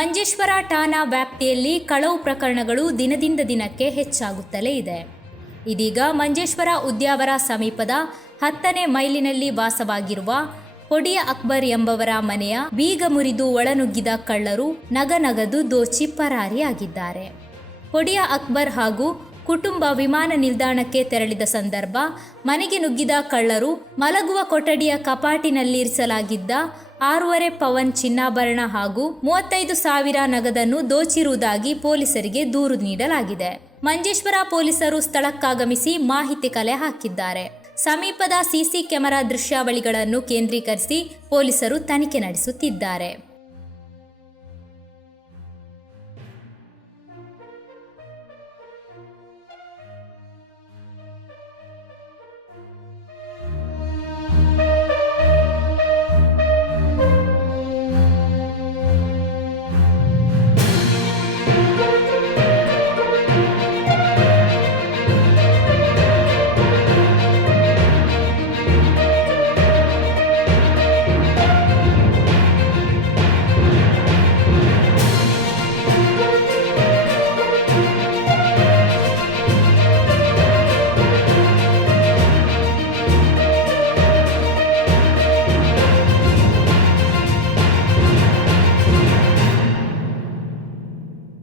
ಮಂಜೇಶ್ವರ ಠಾಣಾ ವ್ಯಾಪ್ತಿಯಲ್ಲಿ ಕಳವು ಪ್ರಕರಣಗಳು ದಿನದಿಂದ ದಿನಕ್ಕೆ ಹೆಚ್ಚಾಗುತ್ತಲೇ ಇದೆ. ಇದೀಗ ಮಂಜೇಶ್ವರ ಉದ್ಯಾವರ ಸಮೀಪದ 10ನೇ ಮೈಲಿನಲ್ಲಿ ವಾಸವಾಗಿರುವ ಹೊಡಿಯ ಅಕ್ಬರ್ ಎಂಬವರ ಮನೆಯ ಬೀಗ ಮುರಿದು ಒಳನುಗ್ಗಿದ ಕಳ್ಳರು ನಗನಗದು ದೋಚಿ ಪರಾರಿಯಾಗಿದ್ದಾರೆ. ಹೊಡಿಯ ಅಕ್ಬರ್ ಹಾಗೂ ಕುಟುಂಬ ವಿಮಾನ ನಿಲ್ದಾಣಕ್ಕೆ ತೆರಳಿದ ಸಂದರ್ಭ ಮನೆಗೆ ನುಗ್ಗಿದ ಕಳ್ಳರು ಮಲಗುವ ಕೊಠಡಿಯ ಕಪಾಟಿನಲ್ಲಿರಿಸಲಾಗಿದ್ದ 6.5 ಪವನ್ ಚಿನ್ನಾಭರಣ ಹಾಗೂ 35,000 ನಗದನ್ನು ದೋಚಿರುವುದಾಗಿ ಪೊಲೀಸರಿಗೆ ದೂರು ನೀಡಲಾಗಿದೆ. ಮಂಜೇಶ್ವರ ಪೊಲೀಸರು ಸ್ಥಳಕ್ಕಾಗಮಿಸಿ ಮಾಹಿತಿ ಕಲೆ ಹಾಕಿದ್ದಾರೆ. ಸಮೀಪದ ಸಿಸಿ ಕ್ಯಾಮೆರಾ ದೃಶ್ಯಾವಳಿಗಳನ್ನು ಕೇಂದ್ರೀಕರಿಸಿ ಪೊಲೀಸರು ತನಿಖೆ ನಡೆಸುತ್ತಿದ್ದಾರೆ.